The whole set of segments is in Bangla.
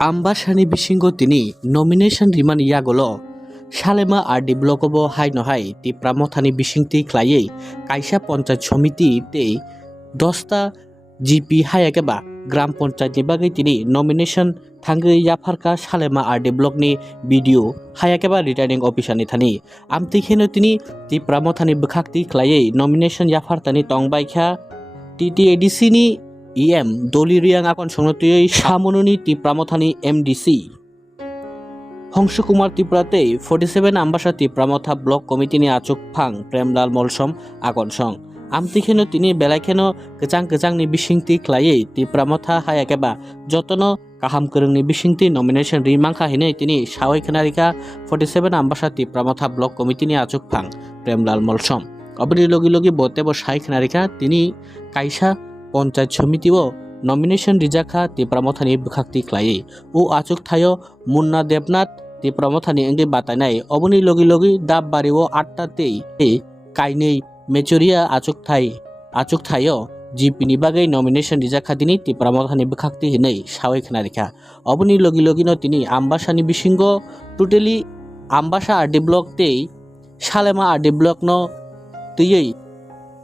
Ambasani bisingo tini nomination riman yagolo Salema RD blokobo hai nohai ti pramothani bisingti klayei kaisa panchayat somiti te 10টা GP hayakeba গ্রাম পঞ্চায়েত বাগৈ তিনি nomination থাঙ্গৈ ইয়াফারকা Salema RD ব্লকনি video হায়াকেবা returning অফিসারনি Thani আমতিखेनो তিনি তি প্রামথানি বখাকতি ख्लायै নমিনেশন ইয়াফারতানি টংবাইখা TTADC ni EM দলি রিয়াং আকন সংনতিयै সামনুনি তি প্রামথানি MDC হংস কুমার ত্রিপুরাতে 47 আম্বাসা তি প্রামথা ব্লক কমিটিনি আচুক ফাং প্রেমলাল মলসম আগনসং আমতিखेनो তিনি বেলাইखेनो गोजां-गोजांनि बिसिंति ख्लायै ति प्रामथा हायाकेबा जतनो काहाम कोरोंनि बिसिंति नमिनेशन रिमांखा हिनै तिनि सावै खनारिका 47 आम्बासा ति प्रामथा ब्लक कमिटिनि आचुक फां प्रेमलाल मलसम अबनि लगी लगी बतेबो साइ खनारिका तिनि काइसा पंचायत समितिओ नमिनेशन रिजाखा ति प्रामथानि बखाक्ति ख्लायै ओ आचुक थायो मुन्ना देबनाथ ति प्रामथानि एंगे बातायनाय अबनि लगी लगी दाबबारिओ 8टा ते काइनै मेचुरिया आचुक थायो जीपीनि बागै नमिनेशन रिजाखादिनि ति प्रामथानि बखाक्ति हिनै सावै खनारिखा अबनि लगी लगिनो तिनि आम्बासानि बिसिंगो टोटेली आम्बासा RD ब्लक ते सालेमा RD ब्लक न तैयै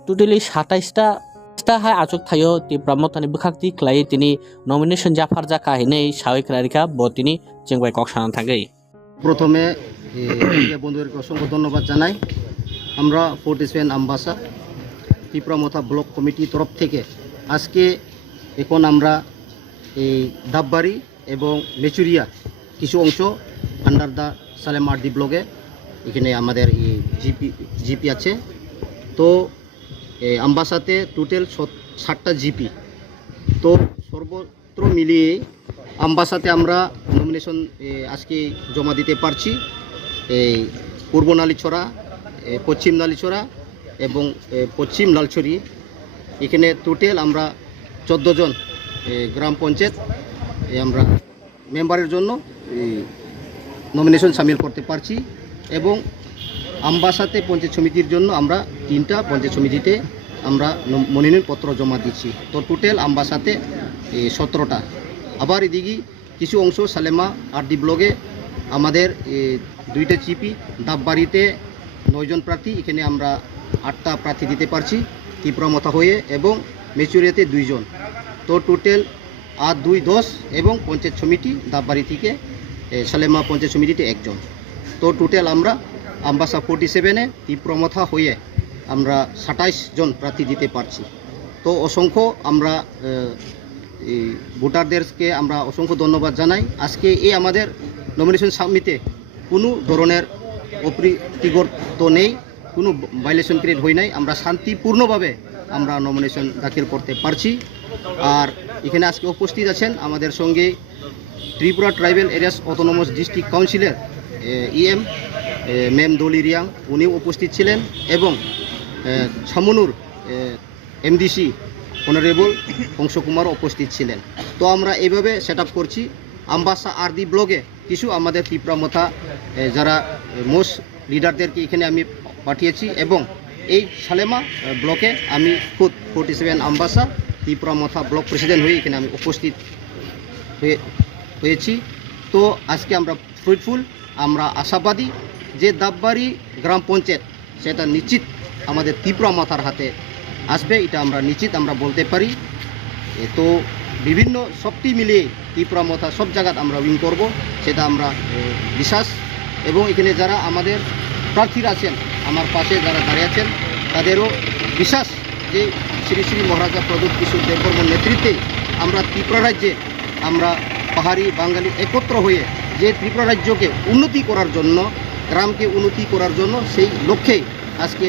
टोटेली 27टा हाय आचुक थायो ति प्रामथानि बखाक्ति ख्लायै तिनि नमिनेशन जाफार जाखा हिनै सावै खनारिखा बतिनि जेंबाय कक्साना थांगै प्रथमे बंधुदेरके असंख्य धन्यवाद जानाई আমরা 47 আম্বাসা ত্রিপুরামথা ব্লক কমিটি তরফ থেকে আজকে এখন আমরা এই দাববাড়ি এবং মেচুরিয়া কিছু অংশ আন্ডার দা সালেমা RD ব্লকে এখানে আমাদের এই জিপি আছে তো আম্বাসাতে টোটাল 60টা জিপি তো সর্বত্র মিলিয়ে আম্বাসাতে আমরা নমিনেশন আজকে জমা দিতে পারছি এই পূর্ব নালিছড়া পশ্চিম নালিছড়া এবং পশ্চিম লালছড়ি এখানে টোটাল আমরা 14 জন গ্রাম পঞ্চায়েত আমরা মেম্বারের জন্য নমিনেশন সামিল করতে পারছি এবং আম্বাসাতে পঞ্চায়েত সমিতির জন্য আমরা 3টা পঞ্চায়েত সমিতিতে আমরা মনোনয়নপত্র জমা দিচ্ছি তো টোটাল আম্বাসাতে 17টা আবার এদিকে কিছু অংশ সালেমা RD ব্লকে আমাদের 2টা জিপি দাববাড়িতে 9 জন প্রার্থী এখানে আমরা 8টা প্রার্থী দিতে পারছি ত্রিপুরামথা হয়ে এবং মেচুরিয়াতে 2 জন তো টোটাল 8 2 10 এবং পঞ্চায়েত সমিতি দাববাড়ি থেকে সালেমা পঞ্চায়েত সমিতিতে 1 জন তো টোটাল আমরা আম্বাসা 47 এ ত্রিপুরামথা হয়ে আমরা 27 জন প্রার্থী দিতে পারছি তো অসংখ্য আমরা ভোটারদেরকে আমরা অসংখ্য ধন্যবাদ জানাই আজকে এই আমাদের নমিনেশন সাবমিটে কোনো ধরনের অপ্রীতিকর তো নেই কোনো ভায়োলেশন ক্রিয়েট হয় নাই আমরা শান্তিপূর্ণভাবে আমরা নমিনেশন দাখিল করতে পারছি আর এখানে আজকে উপস্থিত আছেন আমাদের সঙ্গে Tripura tribal areas autonomous district কাউন্সিলের EM ম্যাম দলি রিয়াং উনিও উপস্থিত ছিলেন এবং ছামনুর MDC অনারেবল হংস কুমারও উপস্থিত ছিলেন তো আমরা এইভাবে সেট আপ করছি আম্বাসা RD ব্লকে কিছু আমাদের ত্রিপুরামথা যারা মোস্ট লিডারদেরকে এখানে আমি পাঠিয়েছি এবং এই সালেমা ব্লকে আমি খুদ 47 আম্বাসা ত্রিপুরামথা ব্লক প্রেসিডেন্ট হয়ে এখানে আমি উপস্থিত হয়েছি তো আজকে আমরা ফ্রুটফুল আমরা আশাবাদী যে দাববাড়ি গ্রাম পঞ্চায়েত সেটা নিশ্চিত আমাদের ত্রিপুরামথার হাতে আসবে এটা আমরা নিশ্চিত আমরা বলতে পারি তো বিভিন্ন সবটি মিলিয়ে ত্রিপুরামথা সব জায়গায় আমরা উইন করব সেটা আমরা বিশ্বাস এবং এখানে যারা আমাদের প্রার্থীরা আছেন আমার পাশে যারা দাঁড়িয়ে আছেন তাদেরও বিশ্বাস যে শ্রী শ্রী মহারাজা প্রদীপ কিশোর দেববর্মন নেতৃত্বে আমরা ত্রিপুরা রাজ্যে আমরা পাহাড়ি বাঙালি একত্র হয়ে যে ত্রিপুরা রাজ্যকে উন্নতি করার জন্য গ্রামকে উন্নতি করার জন্য সেই লক্ষ্যেই আজকে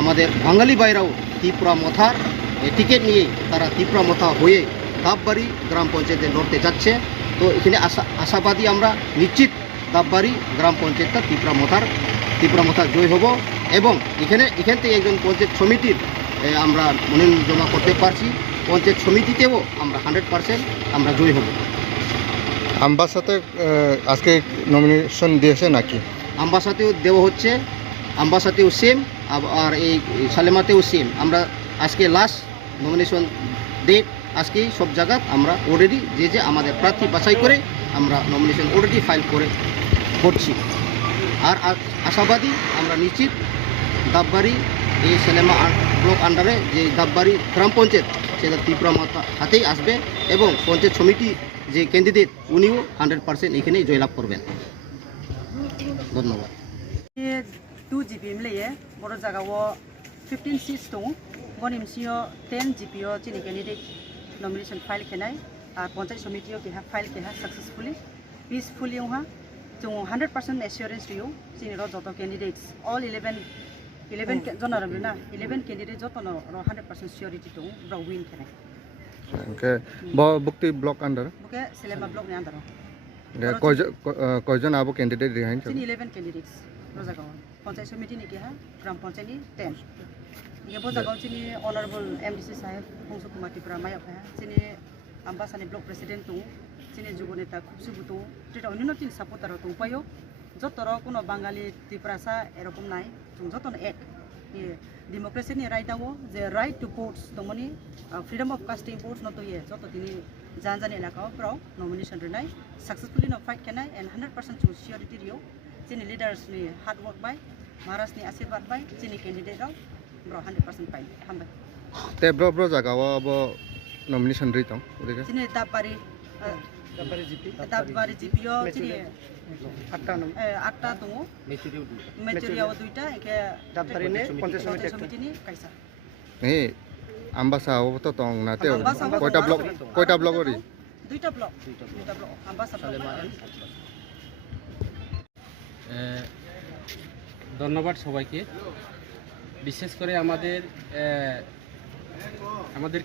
আমাদের বাঙালি ভাইরাও ত্রিপুরামথার টিকিট নিয়ে তারা ত্রিপুরামথা হয়ে দাববাড়ি গ্রাম পঞ্চায়েতে লড়তে যাচ্ছে তো এখানে আশাবাদী আমরা নিশ্চিত দাববাড়ি গ্রাম পঞ্চায়েতটা ত্রিপুরামথা জয় হব এবং এখান থেকে একজন পঞ্চায়েত সমিতির আমরা মনোনয়ন জমা করতে পারছি পঞ্চায়েত সমিতিতেও আমরা 100% আমরা জয় হব আম্বাসাতে আজকে নমিনেশন দিয়েছে নাকি আম্বাসাতেও দেওয়া হচ্ছে আম্বাসাতেও সেম আর এই সালেমাতেও সেম আমরা আজকে লাস্ট নমিনেশন ডেট আজকেই সব জায়গা আমরা অলরেডি যে আমাদের প্রার্থী বাছাই করে আমরা নমিনেশন অলরেডি ফাইল করছি। আর আশাবাদী আমরা নিশ্চিত দাববাড়ি এই সিনেমা ব্লক আন্ডারে যে দাববাড়ি গ্রাম পঞ্চায়েত সেটা ত্রিপুরা মাথা হাতেই আসবে এবং পঞ্চায়েত সমিতি যে ক্যান্ডিডেট উনিও 100% এখানেই জয়লাভ করবেন। ধন্যবাদ। 2 GPM लैये बर' जागायाव 15 seats दं बनि मोनसेयाव 10 GPO जोंनि कैंडिडेट नमिनेशन फाइल खेनाय आरो पन्चायत समितियाव केहा फाइल केहा सक्सेसफुली पिसफुलियावहा जों 100% एश्योरेंस दियो जोंनि जत कैंडिडेट्स ऑल 11 जन ना 11 कैंडिडेट जतन 100% सियोरिटी दं ब्राउ विन खेनाय ओके बुक्ति ब्लॉक अंडर बुके सिलेमा ब्लॉक नि आन्दाराव कयजन आबो कैंडिडेट रिहाइन जोंनि 11 कैंडिडेट्स बजागाव पन्चायत समिति नि केहा ग्राम पंचायत नि 10 ये बजागाव जोंनि ऑनरेबल एमडीसी साहेब फंसु कुमार टिप्रा मायाफा जोंनि आम्बासानि ब्लक प्रेसिडेंट दं जोंनि जुग नेता खुबसुबु दं जेटा अन्य तीन सपोर्टार दंफायो जतर कोनो बांगाली टिप्रासा एरकम नाय जों जतन एक डेमोक्रेसी नि राइट दावो जे राइट टू भोट्स दमनि फ्रीडम ऑफ कास्टिंग भोट्स नतो ये जत दिनि जानजानि इलाकाफ्राव नमिनेशन रिनाय सक्सेसफुली न फाइट केनाय एंड 100% जों सियोरिटी रियो जोंनि लिडार्स नि हार्ड वर्क बाय महाराजनि आशीर्वाद बाय जोंनि कैंडिडेटआव ब्र 100% फाइल हामबाय ते ब्र जागाव अब नमिनेशन रि दं जोंनि दाबबारि जिपिओ जोंनि 8टा दङ मेचुरियाव 2टा एके दाबबारिनि पन्चायत समितिनि कायसा ए आम्बासा तो दं ना ते कयटा ब्लक ओरि 2टा ब्लक आम्बासा ধন্যবাদ সবাইকে। বিশেষ করে আমাদের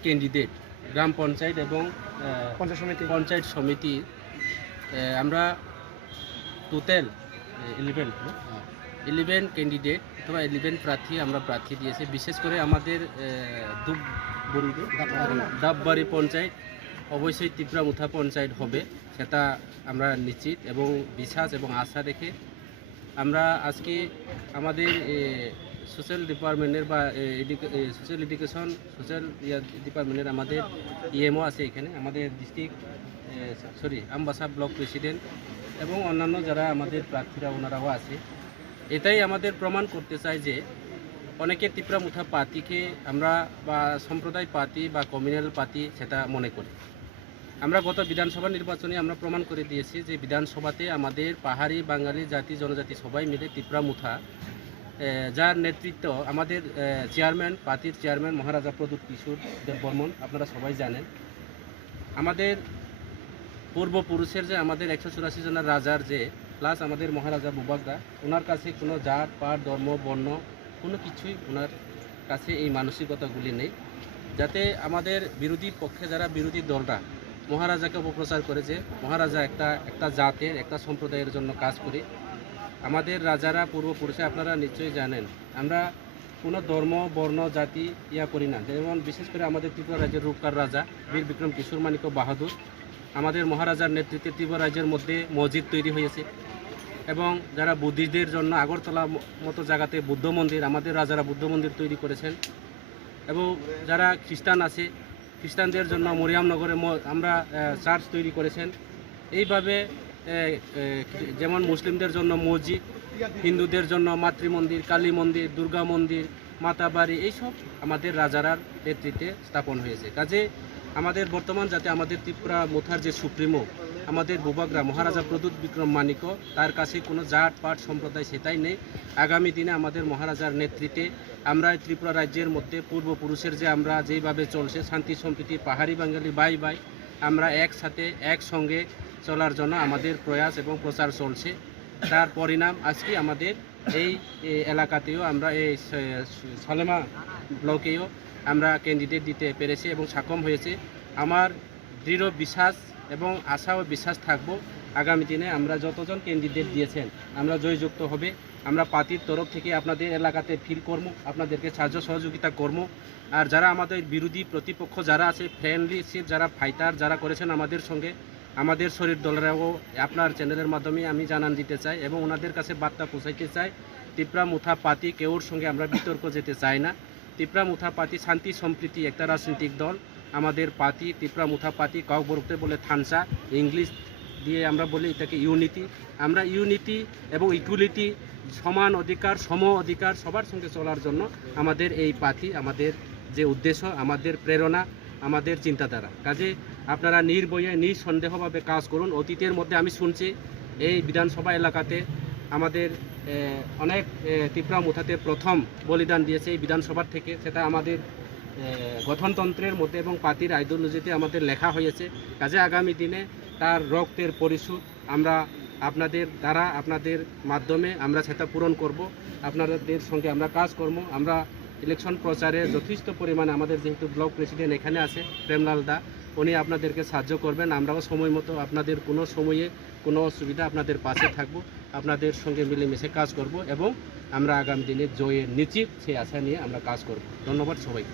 ক্যান্ডিডেট গ্রাম পঞ্চায়েত এবং পঞ্চায়েত সমিতি আমরা টোটাল 11 ক্যান্ডিডেট অথবা 11 প্রার্থী আমরা প্রার্থী দিয়েছি। বিশেষ করে আমাদের ডাববাড়ি পঞ্চায়েত অবশ্যই ত্রিপুরামুথা পঞ্চায়েত হবে সেটা আমরা নিশ্চিত এবং বিশ্বাস এবং আশা রেখে আমরা আজকে আমাদের সোশ্যাল ডিপার্টমেন্টের বা সোশ্যাল এডুকেশন সোশ্যাল ডিপার্টমেন্টের আমাদের ইএমও আছে এখানে, আমাদের ডিস্ট্রিক্ট আমবাসা ব্লক প্রেসিডেন্ট এবং অন্যান্য যারা আমাদের প্রার্থীরা ওনারাও আছে। এটাই আমাদের প্রমাণ করতে চাই যে অনেকে ত্রিপুরামুথা পার্টিকে আমরা বা সম্প্রদায় পার্টি বা কমিউনাল পার্টি সেটা মনে করি। আমরা গত বিধানসভা নির্বাচনে আমরা প্রমাণ করে দিয়েছি যে বিধানসভাতে আমাদের পাহাড়ি বাঙালি জাতি জনজাতি সবাই মিলে ত্রিপুরামুথা যার নেতৃত্ব আমাদের চেয়ারম্যান পার্টির চেয়ারম্যান মহারাজা প্রদ্যুৎ কিশোর দেববর্মন, আপনারা সবাই জানেন। আমাদের পূর্বপুরুষের যে আমাদের 184 জনের রাজার যে প্লাস আমাদের মহারাজা বুবাগদা, ওনার কাছে কোনো জাত পাট ধর্ম বর্ণ কোনো কিছুই ওনার কাছে এই মানসিকতাগুলি নেই, যাতে আমাদের বিরোধী পক্ষে যারা বিরোধী দলরা মহারাজাকে অপপ্রচার করে যে মহারাজা একটা জাতের একটা সম্প্রদায়ের জন্য কাজ করে। আমাদের রাজারা পূর্বপুরুষে আপনারা নিশ্চয়ই জানেন আমরা কোনো ধর্ম বর্ণ জাতি করি না। যেমন বিশেষ করে আমাদের ত্রিপুরা রাজ্যের রূপকার রাজা বীর বিক্রম কিশোর মানিক্য বাহাদুর, আমাদের মহারাজার নেতৃত্বে ত্রিপুরা রাজ্যের মধ্যে মসজিদ তৈরি হয়েছে এবং যারা বুদ্ধিস্টদের জন্য আগরতলা মতো জায়গাতে বুদ্ধ মন্দির আমাদের রাজারা বুদ্ধ মন্দির তৈরি করেছেন এবং যারা খ্রিস্টান আছে খ্রিস্টানদের জন্য মরিয়ামনগরে আমরা চার্চ তৈরি করেছেন। এইভাবে যেমন মুসলিমদের জন্য মসজিদ, হিন্দুদের জন্য মাতৃমন্দির, কালী মন্দির, দুর্গা মন্দির, মাতাবাড়ি এইসব আমাদের রাজারার নেতৃত্বে স্থাপন হয়েছে। কাজে আমাদের বর্তমান যাতে আমাদের ত্রিপুরামুথার যে সুপ্রিমো আমাদের বুবাগরা মহারাজা প্রদ্যুৎ বিক্রম মানিক্য, তার কাছে কোনো জাত পাট সম্প্রদায় সেটাই নেই। আগামী দিনে আমাদের মহারাজার নেতৃত্বে আমরা ত্রিপুরা রাজ্যের মধ্যে পূর্বপুরুষের যে আমরা যেভাবে চলছে শান্তি সম্প্রীতি পাহাড়ি বাঙালি বাই বাই আমরা একসাথে একসঙ্গে চলার জন্য আমাদের প্রয়াস এবং প্রচার চলছে। তার পরিণাম আজকে আমাদের এই এলাকাতেও আমরা এই সালেমা ব্লকেও আমরা ক্যান্ডিডেট দিতে পেরেছি এবং সক্ষম হয়েছে। আমার দৃঢ় বিশ্বাস এবং আশা ও বিশ্বাস থাকবো আগামী দিনে আমরা যতজন ক্যান্ডিডেট দিয়েছেন আমরা জয়যুক্ত হবে। আমরা পার্টির তরফ থেকে আপনাদের এলাকাতে ফিল করব, আপনাদেরকে সাহায্য সহযোগিতা করব। আর যারা আমাদের বিরোধী প্রতিপক্ষ যারা আছে ফ্রেন্ডলিশিপ যারা ফাইটার যারা করেছেন আমাদের সঙ্গে, আমাদের শরীর দলেরাও আপনার চ্যানেলের মাধ্যমে আমি জানান দিতে চাই এবং ওনাদের কাছে বার্তা পৌঁছাইতে চাই। ত্রিপুরামুথা পার্টি কেউর সঙ্গে আমরা বিতর্ক যেতে চাই না। ত্রিপুরামুথা পার্টি শান্তি সম্প্রীতি একটা রাজনৈতিক দল। আমাদের পার্টি ত্রিপুরামুথা পার্টি কাউকে বলতে বলে থানসা, ইংলিশ দিয়ে আমরা বলি এটাকে ইউনিটি। আমরা ইউনিটি এবং ইকুয়ালিটি, সমান অধিকার, সম অধিকার সবার সঙ্গে চলার জন্য আমাদের এই পার্টি, আমাদের যে উদ্দেশ্য, আমাদের প্রেরণা, আমাদের চিন্তাধারা। কাজে আপনারা নির্ভয়ে নিঃসন্দেহভাবে কাজ করুন। অতীতের মধ্যে আমি শুনছি এই বিধানসভা এলাকাতে আমাদের অনেক ত্রিপুরা মুথাতে প্রথম বলিদান দিয়েছে এই বিধানসভার থেকে। সেটা আমাদের গঠনতন্ত্রের মধ্যে এবং পার্টির আইডিওলজিতে আমাদের লেখা হয়েছে। কাজে আগামী দিনে তার রক্তের পরিশোধ আমরা আপনাদের দ্বারা, আপনাদের মাধ্যমে আমরা সেটা পূরণ করব। আপনাদের সঙ্গে আমরা কাজ করব। আমরা ইলেকশন প্রচারে যথেষ্ট পরিমাণে আমাদের যেহেতু ব্লক প্রেসিডেন্ট এখানে আছে প্রেমলাল দা, উনি আপনাদেরকে সাহায্য করবেন। আমরাও সময় মতো আপনাদের কোনো সময়ে কোনো অসুবিধা আপনাদের পাশে থাকব, আপনাদের সঙ্গে মিলেমিশে কাজ করব এবং আমরা আগামী দিনে জয়ের নিশ্চিত সেই আশা নিয়ে আমরা কাজ করব। ধন্যবাদ সবাইকে।